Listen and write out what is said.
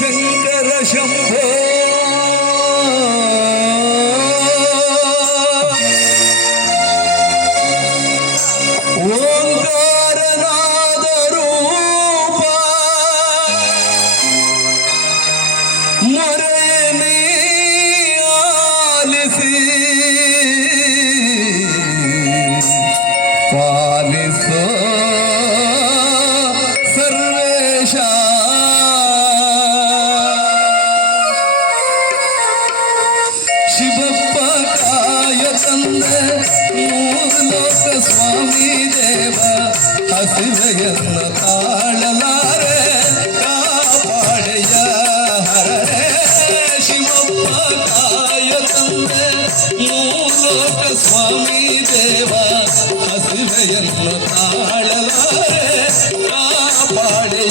ंदर शंभर சிவப்பாய தந்த மூணு லோக சுவாமி தேவ அசிவய தாழலாரே காடைய சிவப்பாய தந்த மூணு லோக சுவாமி தேவ அசிவய தாழலாரே காடைய